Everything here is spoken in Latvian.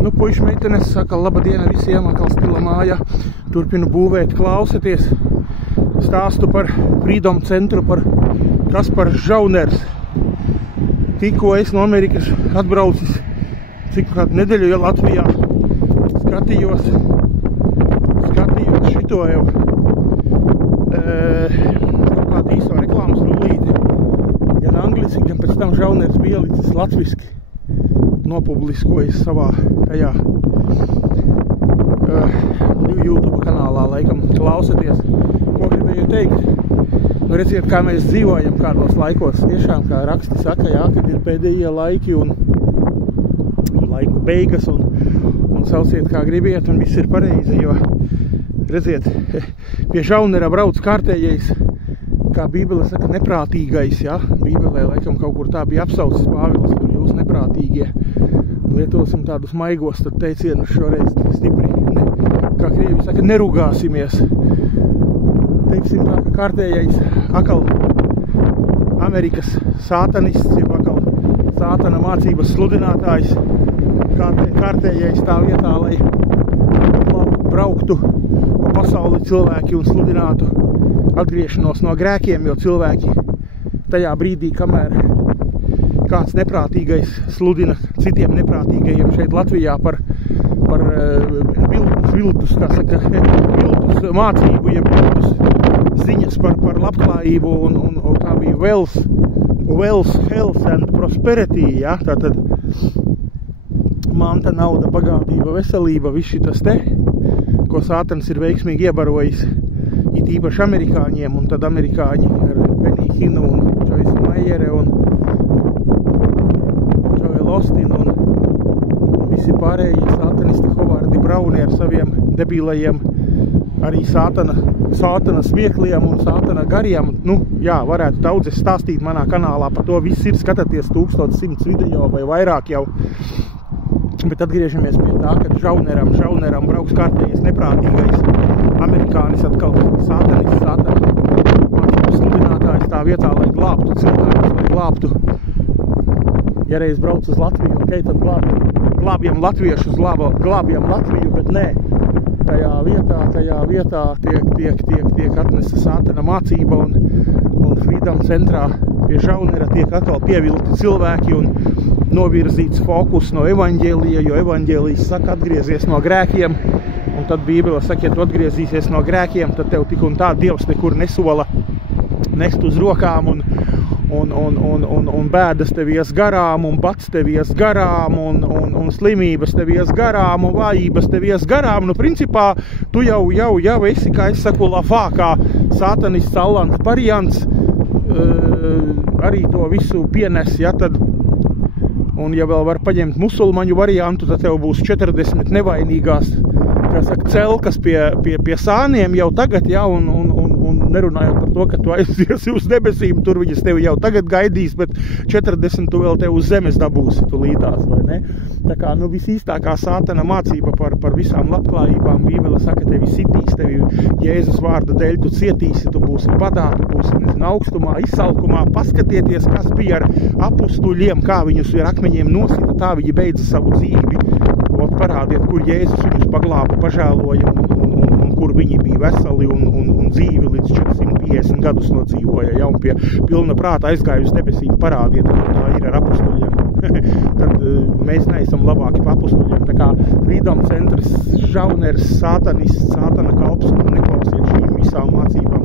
Nu, puiši meitenes saka, labadiena visiem, atkal Stila māja. Turpinu būvēt, klausieties. Stāstu par Freedom centru, par Kaspars Žauners. Tikko es no Amerikas atbraucis, cik kādu nedēļu jau Latvijā skatījos šito jau kaut kādu īso reklāmas rullīti. Gan angliski, gan pēc tam Žauners bija licis latviski. Nopubliskojas savā tajā YouTube kanālā, laikam, klausieties, ko gribēju teikt. Nu, redziet, kā mēs dzīvojam kādos laikos, tiešām, kā raksti saka, jā, kad ir pēdējie laiki un laiku beigas un sauciet, kā gribiet, un viss ir pareizi, jo, redziet, pie Žaunera brauc kārtējais, kā Bībele saka, neprātīgais, jā, Bībelē, laikam, kaut kur tā bija apsaucis Pāvils, kur jūs neprātīgie. Lietosim tādus maigos, tad teicienus šoreiz stipri, kā krievi saka, nerugāsimies. Teiksim tā, ka kārtējais akal Amerikas sātanists, jeb akal sātana mācības sludinātājs, kārtējais tā vietā, lai brauktu pa pasauli cilvēki un sludinātu atgriešanos no grēkiem, jo cilvēki tajā brīdī, kamēr kāds neprātīgais sludina citiem neprātīgajiem šeit Latvijā par viltus, kā saka, viltus mācību, ja viltus ziņas par labklājību un kā bija wealth, health and prosperity, ja? Tātad manta, nauda, bagātība, veselība, viss šitas te, ko sātans ir veiksmīgi iebarojis, it īpaši amerikāņiem, un tad amerikāņi ar Benny Hinu un Joyce Meyere un Joel Austin un visi pārējie sātanisti Hovardi Brauni ar saviem debīlajiem arī sātana smiekliem un sātana gariem. Nu, jā, varētu daudz stāstīt manā kanālā par to. Viss ir, skatāties 1100 video vai vairāk jau. Bet atgriežamies pie tā, ka Žauneram brauks kārtējais neprātīgais amerikānis atkal sātanists, mācības sludinātājs tā vietā, lai glābtu cilvēkus, lai glābtu. Ja reiz brauc uz Latviju, ok, tad glābjam latviešus, glābjam Latviju, bet nē. Tajā vietā tiek atnesa sātana mācība un Freedom centrā pie Žaunera tiek atkal pievilti cilvēki un novirzīts fokus no evaņģēlija, jo evaņģēlijs saka atgriezies no grēkiem, un tad Bībele saka, ja tu atgriezīsies no grēkiem, tad tev tik un tā Dievs nekur nesola nest uz rokām un bēdas tev ies garām, un bats tev ies garām, un slimības tev ies garām, un vājības tev ies garām. Nu, principā, tu jau esi, kā es saku, lafā, kā sātanists Allants Pariants, arī to visu pienes, ja, tad, un ja vēl var paņemt musulmaņu variantu, tad tev būs 40 nevainīgās, kā saka, celkas pie sāniem jau tagad, ja, un nerunājot par to, ka tu aiziesi uz debesīm, tur viņas tevi jau tagad gaidīs, bet 40 tu vēl tev uz zemes dabūsi tu līdās, vai ne? Tā kā, nu, visīstākā sātana mācība par visām labklājībām, Bībele saka, tevi sitīs, tevi Jēzus vārda dēļ tu cietīsi, tu būsi badā, tu būsi, nezinu, augstumā, izsalkumā, paskatieties, kas bija ar apustuļiem, kā viņus ar akmeņiem nosita, tā viņi beidza savu dzīvi, ot, parādiet, kur Jēzus viņus paglāba, pažēloja un kur viņi bija veseli un dzīvi līdz 450 gadus nodzīvoja, ja, un pie pilna prāta aizgāja uz debesīm, parādiet, kur tā ir ar apustuļiem. Tad mēs neesam labāki pa apustuļiem. Tā kā Freedom centrs, Žauners, sātana kalps un neklausiet šīm visām mācībām.